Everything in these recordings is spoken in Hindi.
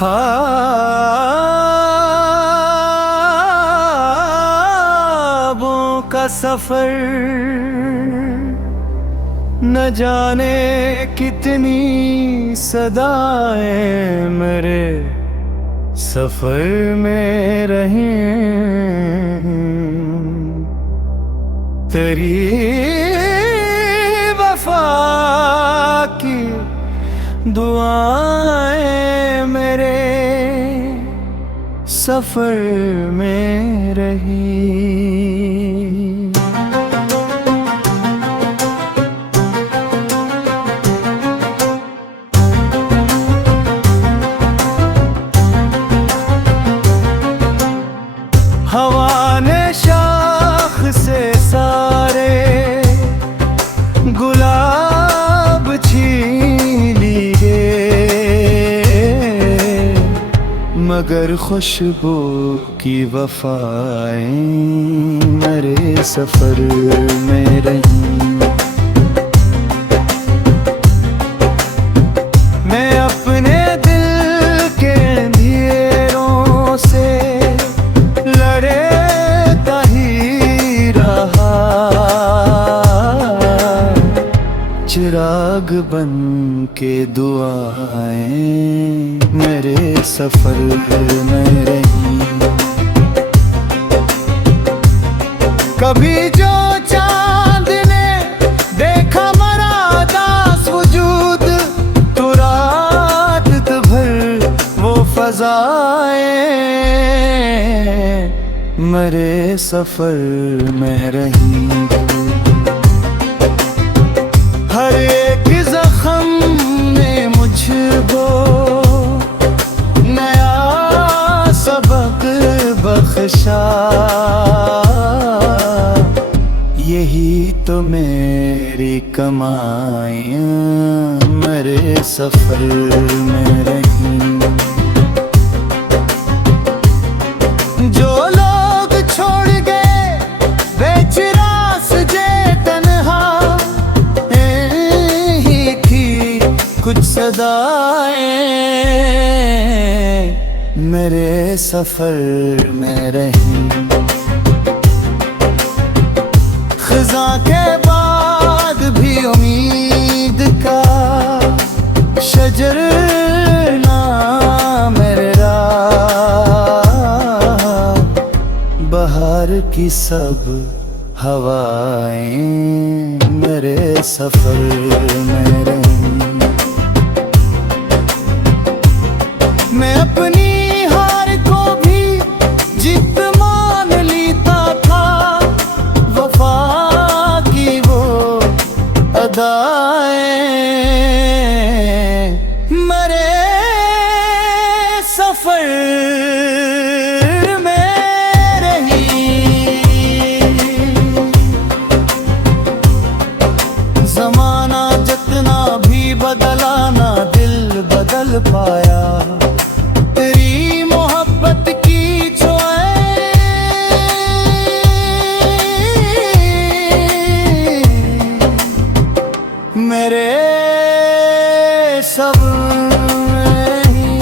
ख्वाबों का सफर न जाने कितनी सदाएं मेरे सफर में रहें। तेरी वफा की दुआएं मेरे सफर में रही। हवा ने शाख से सारे गुलाब छीन लिए, मगर खुशबू की वफाएं मेरे सफर में रही। मैं अपने दिल के अंधेरों से लड़ता ही रहा, चिराग बन के दुआएं मेरे सफर में रही। कभी जो चांद ने देखा मरा दास वजूद, तो रात भर वो फजाएं मेरे सफर में रही। हर एक जख्म ने मुझको नया सबक बख्शा, यही तो मेरी कमाइयाँ मेरे सफर में रही। जो लोग छोड़ गए बेचिरास जे तन्हा, ही थी कुछ सदाएं मेरे सफर में रही। खज़ा के बाद भी उम्मीद का शजर ना मेरा, बहार की सब हवाएं मेरे सफर में रही। मैं अपनी हार को भी जीत मान लेता था, वफा की वो अदाएं मेरे सफर में रही। ज़माना जितना भी बदला ना दिल बदल पाया, तेरी मोहब्बत की मेरे सब में ही।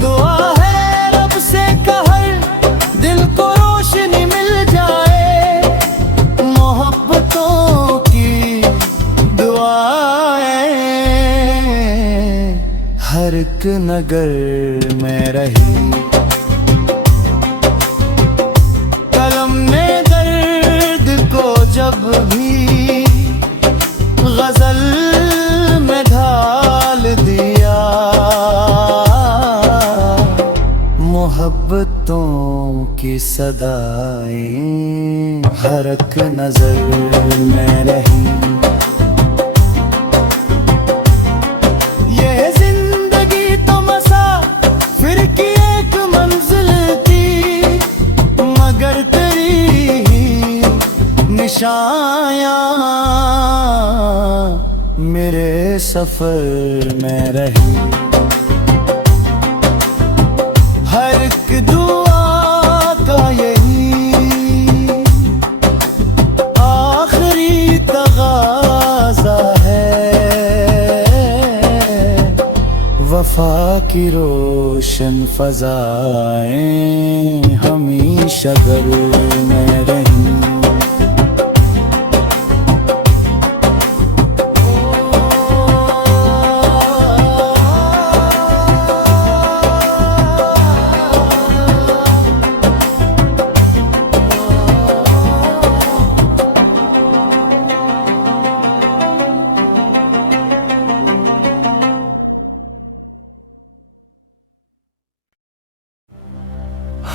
दुआ है रब से कहर दिल को रोशनी मिल जाए, मोहब्बतों की दुआएं हर एक नगर में रही। कलम ने दर्द को जब भी गजल में ढाल दिया, मोहब्बतों की सदाएं हर एक नजर में रही। ये जिंदगी तो मसा फिर की एक मंजिल थी, मगर तेरी निशानियां मेरे सफर में रही। हर एक दुआ का यही आखिरी तगाज़ा है, वफा की रोशन फजाएं हमेशा घर में रहीं।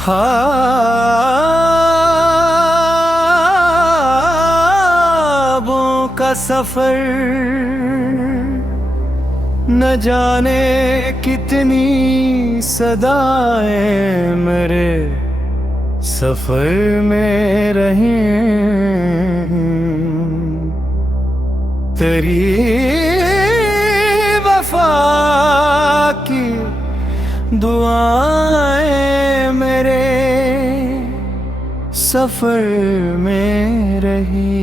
ख्वाबों का सफर न जाने कितनी सदाएं मेरे सफर में रहें। तेरी वफा की दुआएं मेरे सफर में रही।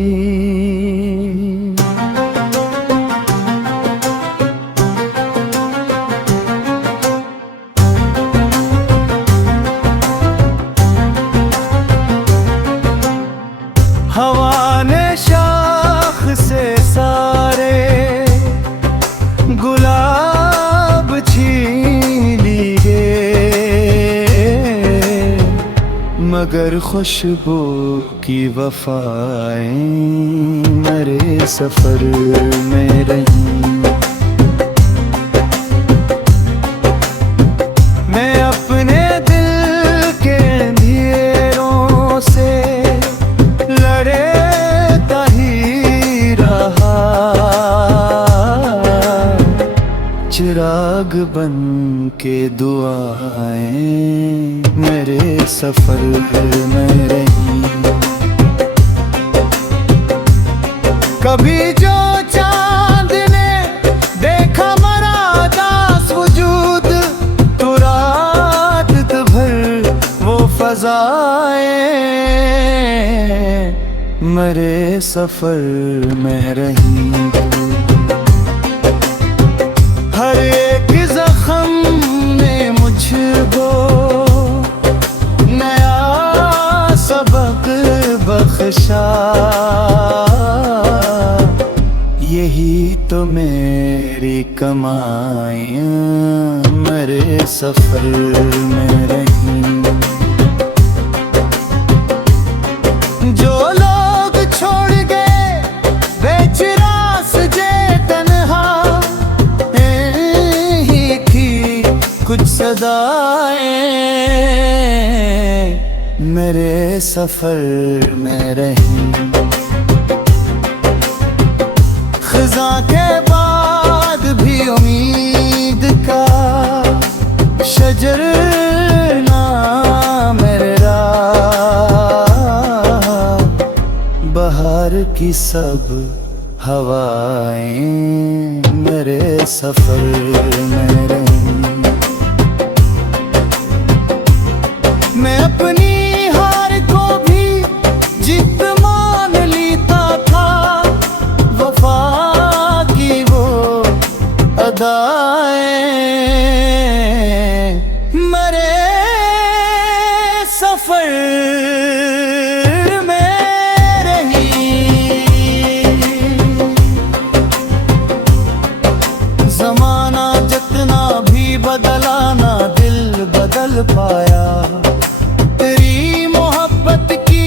हवा ने शाख से सारे गुलाब छीन लिए, मगर खुशबू की वफाएं मेरे सफर में रही। मैं अपने दिल के अंधेरों से लड़ता ही रहा, चिराग बन के दुआएं मेरे सफर में रही। कभी जो चांद ने देखा मरा दास वजूद, तो रात भर वो फजाएं मेरे सफर में रही। हर एक जख्म ने मुझको नया सबक बख्शा, यही तो मेरी कमाइयाँ मेरे सफर में रही। जो लोग छोड़ गए बेचरास जे तन्हा, ही की कुछ सदाएं मेरे सफर में रही। खज़ा के बाद भी उम्मीद का शजर ना मेरा, बहार की सब हवाएं मेरे सफर में रही। मैं अपनी हार को भी जीत मान लेता था, वफा की वो अदाएं मेरे सफर में रही। ज़माना जितना भी बदला ना दिल बदल पाया, तेरी मोहब्बत की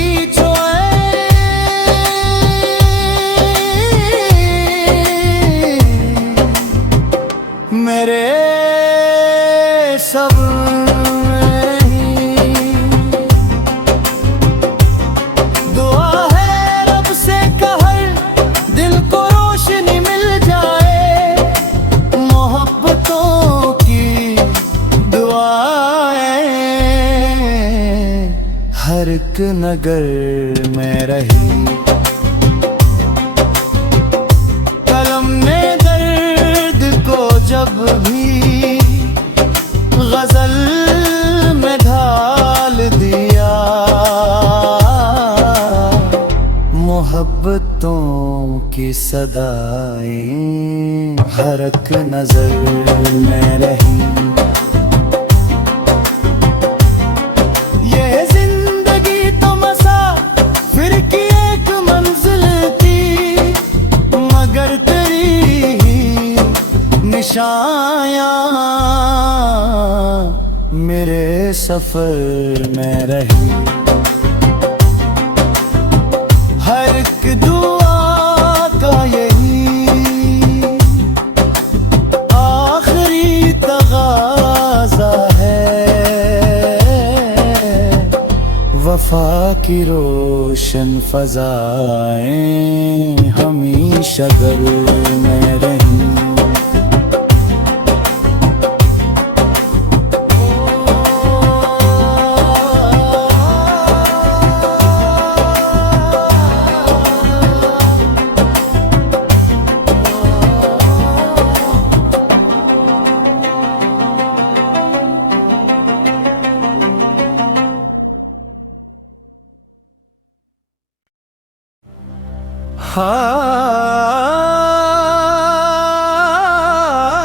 मेरे सब में ही। दुआ है रब से कहर दिल को रोशनी मिल जाए, मोहब्बतों की दुआएं हर एक नगर में रही। कलम ने दर्द को जब भी गजल में ढाल दिया, मोहब्बतों की सदाएं हर एक नजर में रही। ये जिंदगी तो मुसाफिर की एक मंजिल थी, मगर तेरी ही निशानियां मेरे सफर में रही। हर एक दुआ का यही आखिरी तगाज़ा है, वफा की रोशन फ़ज़ाएं हमेशा दिल में रही।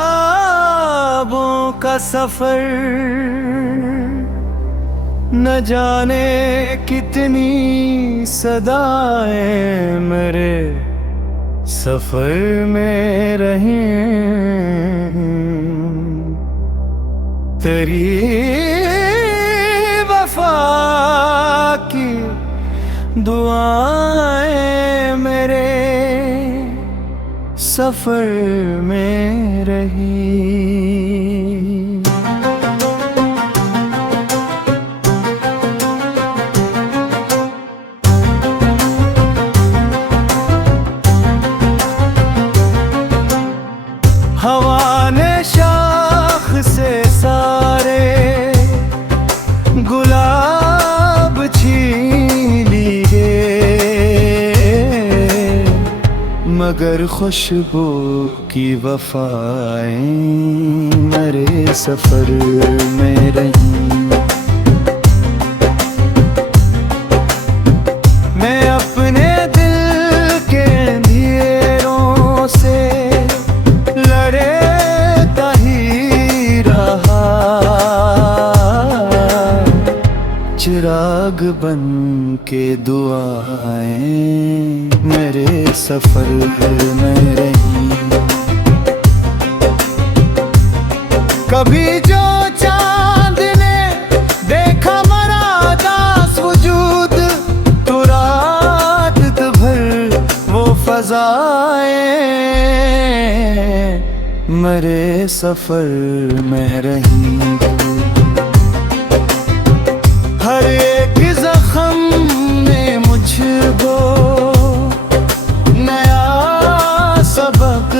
ख्वाबों का सफर न जाने कितनी सदाएं मेरे सफर में रहें। तेरी वफा की दुआएं मेरे सफर में रही। हवा ने शाख से सारे गुलाब छीन लिए, मगर खुशबू की वफाएं मेरे सफर में रही। मैं अपने दिल के अंधेरों से लड़ता ही रहा, चिराग बन के दुआएं मेरे सफर में रही। कभी जो चांद ने देखा मरा दास वजूद, तो रात भर वो फजाएं मेरे सफर में रही। हर एक जख्म ने मुझको नया सबक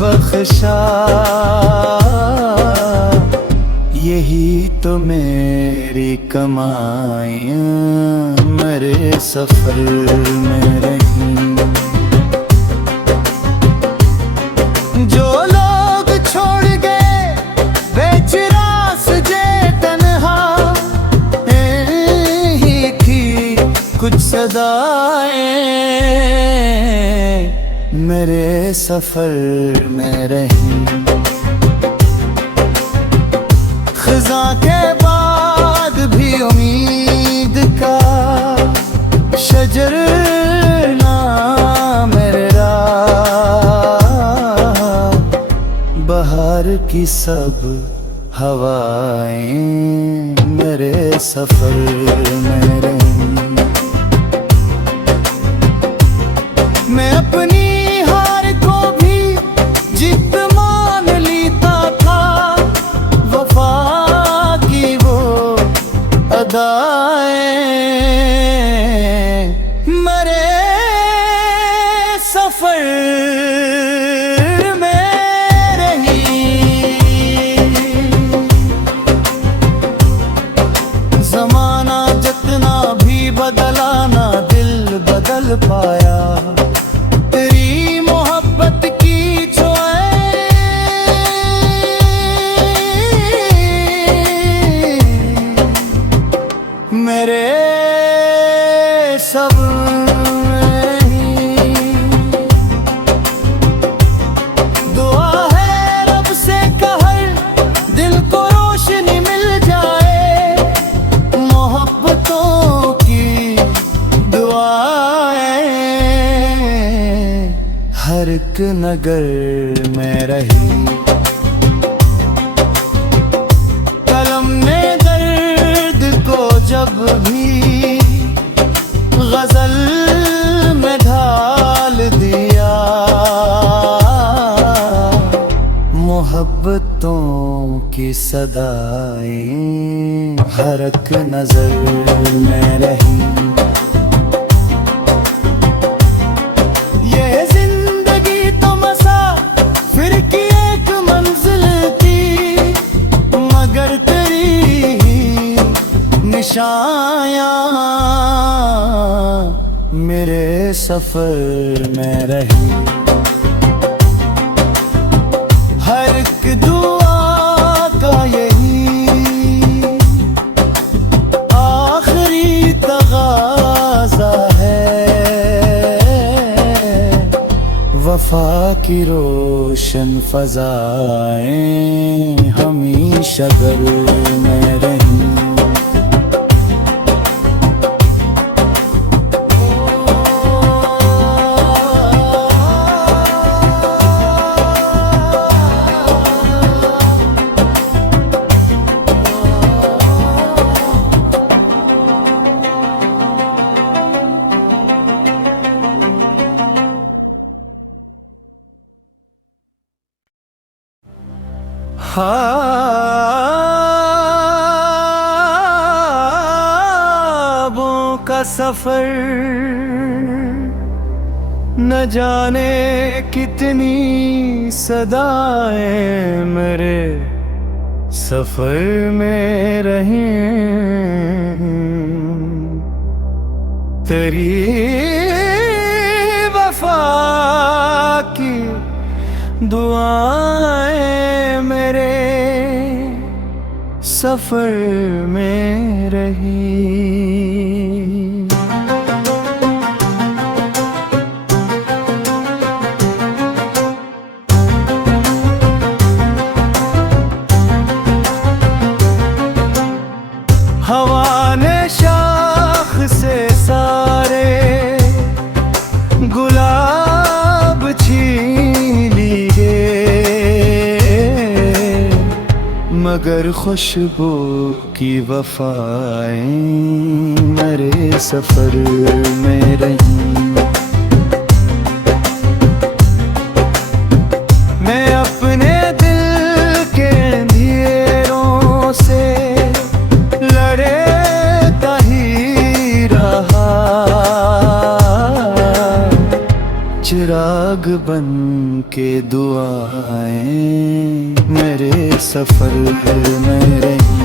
बख्शा, यही तो मेरी कमाइयां मेरे सफर में रही। जो लोग छोड़ गए बेचरास जे तन्हा, ही की कुछ सदाएं मेरे सफर में रही। खज़ा के बाद भी उम्मीद का शजर ना मेरे राह, बहार की सब हवाएं मेरे सफर में रही। मैं अपनी हार को भी जीत मान लेता था, वफा की वो अदाएं मेरे सफर में रही। ज़माना जितना भी नगर में रही। कलम ने दर्द को जब भी गजल में ढाल दिया, मोहब्बतों की सदाएं हर एक नजर में रही। ये जिंदगी तो मुसाफिर की एक मंजिल थी, मगर तेरी निशानियां मेरे सफर में रही। हर एक दुआ का यही आखिरी तगाज़ा है, वफा की रोशन फ़ज़ाएं हमेशा घर में रही। ख्वाबों का सफर न जाने कितनी सदाएं मेरे सफर में रहें। तेरी वफा की दुआएं मेरे सफर में रही। हवा ने शाख से सारे गुलाब छीन लिए, मगर खुशबू की वफाएं मेरे सफर में रही। मैं अपने दिल के अंधेरों से लड़ता ही रहा, चिराग बन के दुआएं मेरे सफर में रही।